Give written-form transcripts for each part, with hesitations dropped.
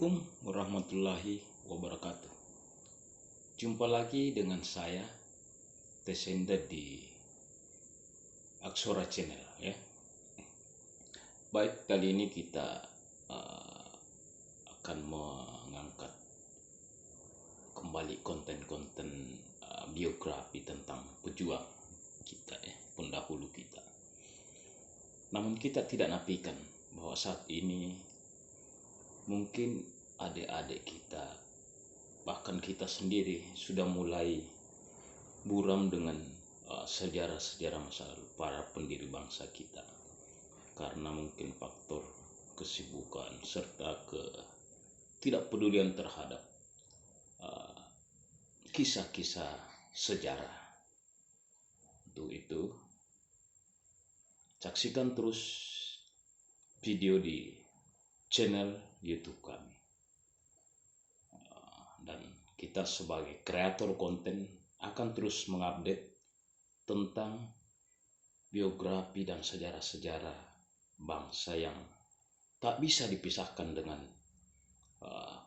Assalamualaikum warahmatullahi wabarakatuh. Jumpa lagi dengan saya Tesenda di Aksora Channel ya. Baik, kali ini kita akan mengangkat kembali konten-konten biografi tentang pejuang kita ya, pendahulu kita. Namun kita tidak nafikan bahwa saat ini mungkin adik-adik kita, bahkan kita sendiri sudah mulai buram dengan sejarah-sejarah masa lalu para pendiri bangsa kita, karena mungkin faktor kesibukan serta ketidakpedulian terhadap kisah-kisah sejarah. Untuk itu, saksikan terus video di channel YouTube kami, dan kita sebagai kreator konten akan terus mengupdate tentang biografi dan sejarah-sejarah bangsa yang tak bisa dipisahkan dengan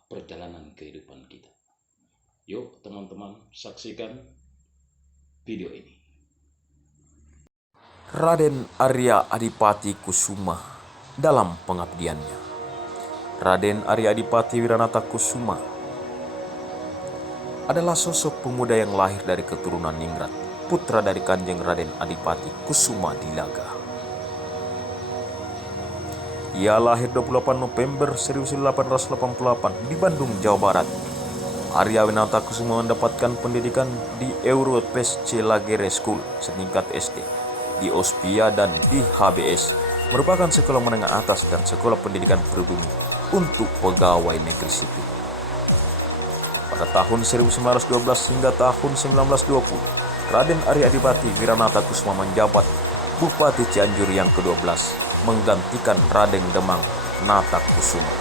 perjalanan kehidupan kita. Yuk teman-teman, saksikan video ini. Raden Arya Adipati Kusuma dalam pengabdiannya. Raden Arya Adipati Wiranata Kusuma adalah sosok pemuda yang lahir dari keturunan Ningrat, putra dari Kanjeng Raden Adipati Kusuma Dilaga. Ia lahir 28 November 1888 di Bandung, Jawa Barat. Arya Winata Kusuma mendapatkan pendidikan di Europes Lagere School setingkat SD, di Ospia dan di HBS, merupakan sekolah menengah atas dan sekolah pendidikan pribumi untuk pegawai negeri sipil. Pada tahun 1912 hingga tahun 1920, Raden Arya Adipati Wiranata Kusuma menjabat Bupati Cianjur yang ke-12, menggantikan Raden Demang Nata Kusuma.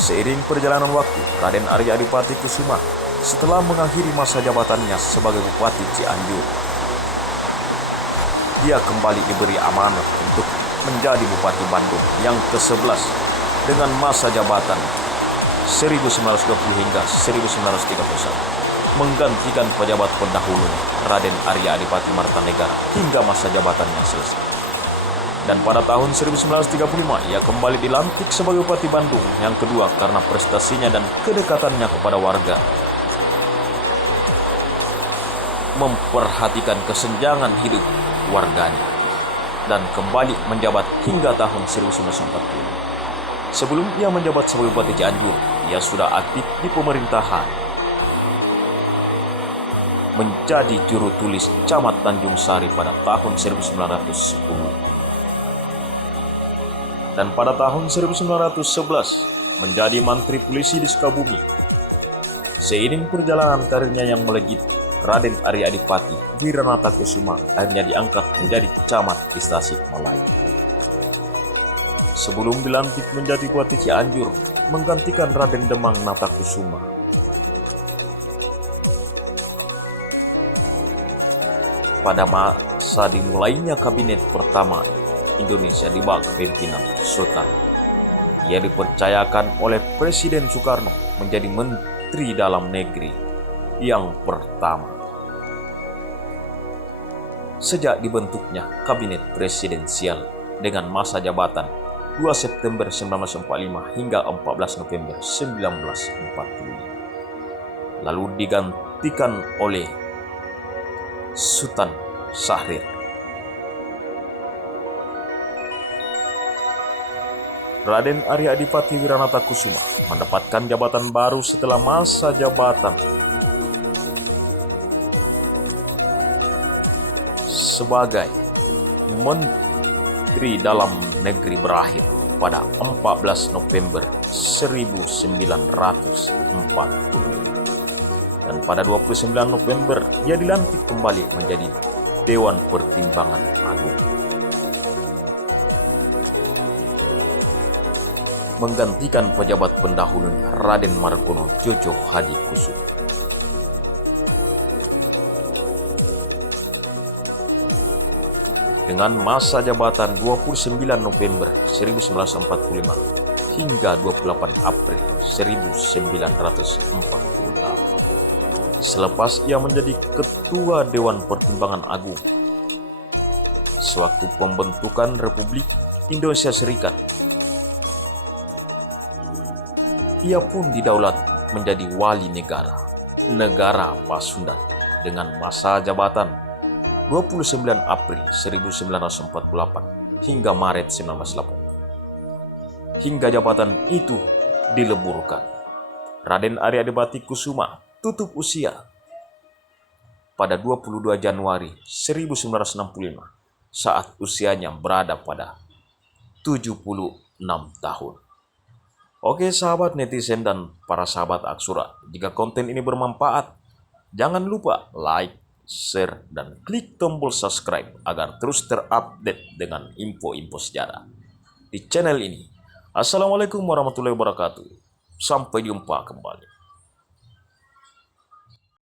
Seiring perjalanan waktu, Raden Arya Adipati Kusuma setelah mengakhiri masa jabatannya sebagai Bupati Cianjur, dia kembali diberi amanat untuk menjadi Bupati Bandung yang ke-11 dengan masa jabatan 1920 hingga 1931, menggantikan pejabat pendahulunya Raden Arya Adipati Martanegara hingga masa jabatannya selesai. Dan pada tahun 1935 ia kembali dilantik sebagai Bupati Bandung yang kedua karena prestasinya dan kedekatannya kepada warga, memperhatikan kesenjangan hidup warganya, dan kembali menjabat hingga tahun 1940. Sebelum ia menjabat sebagai Bupati Cianjur, ia sudah aktif di pemerintahan, menjadi juru tulis Camat Tanjung Sari pada tahun 1910. Dan pada tahun 1911 menjadi Mantri Polisi di Sukabumi. Seiring perjalanan karirnya yang melejit, Raden Arya Adipati Wiranata Kusuma akhirnya diangkat menjadi camat di Tasikmalaya. Sebelum dilantik menjadi Bupati Cianjur, menggantikan Raden Demang Nata Kusuma. Pada masa dimulainya kabinet pertama Indonesia di bawah kepemimpinan Soekarno, ia dipercayakan oleh Presiden Soekarno menjadi Menteri Dalam Negeri yang pertama sejak dibentuknya Kabinet Presidensial dengan masa jabatan 2 September 1945 hingga 14 November 1945, lalu digantikan oleh Sultan Syahrir. Raden Arya Adipati Wiranata Kusuma mendapatkan jabatan baru setelah masa jabatan sebagai Menteri Dalam Negeri berakhir pada 14 November 1945. Dan pada 29 November ia dilantik kembali menjadi Dewan Pertimbangan Agung, menggantikan pejabat pendahulunya Raden Margono Jojo Hadi Kusuma. Dengan masa jabatan 29 November 1945 hingga 28 April 1948. Selepas ia menjadi Ketua Dewan Pertimbangan Agung sewaktu pembentukan Republik Indonesia Serikat, ia pun didaulat menjadi wali negara Pasundan dengan masa jabatan 29 April 1948 hingga Maret 1980. Hingga jabatan itu dileburkan, Raden Arya Dipati Kusuma tutup usia pada 22 Januari 1965 saat usianya berada pada 76 tahun. Oke sahabat netizen dan para sahabat Aksura, jika konten ini bermanfaat, jangan lupa like, share, dan klik tombol subscribe agar terus terupdate dengan info-info sejarah di channel ini. Assalamualaikum warahmatullahi wabarakatuh. Sampai jumpa kembali.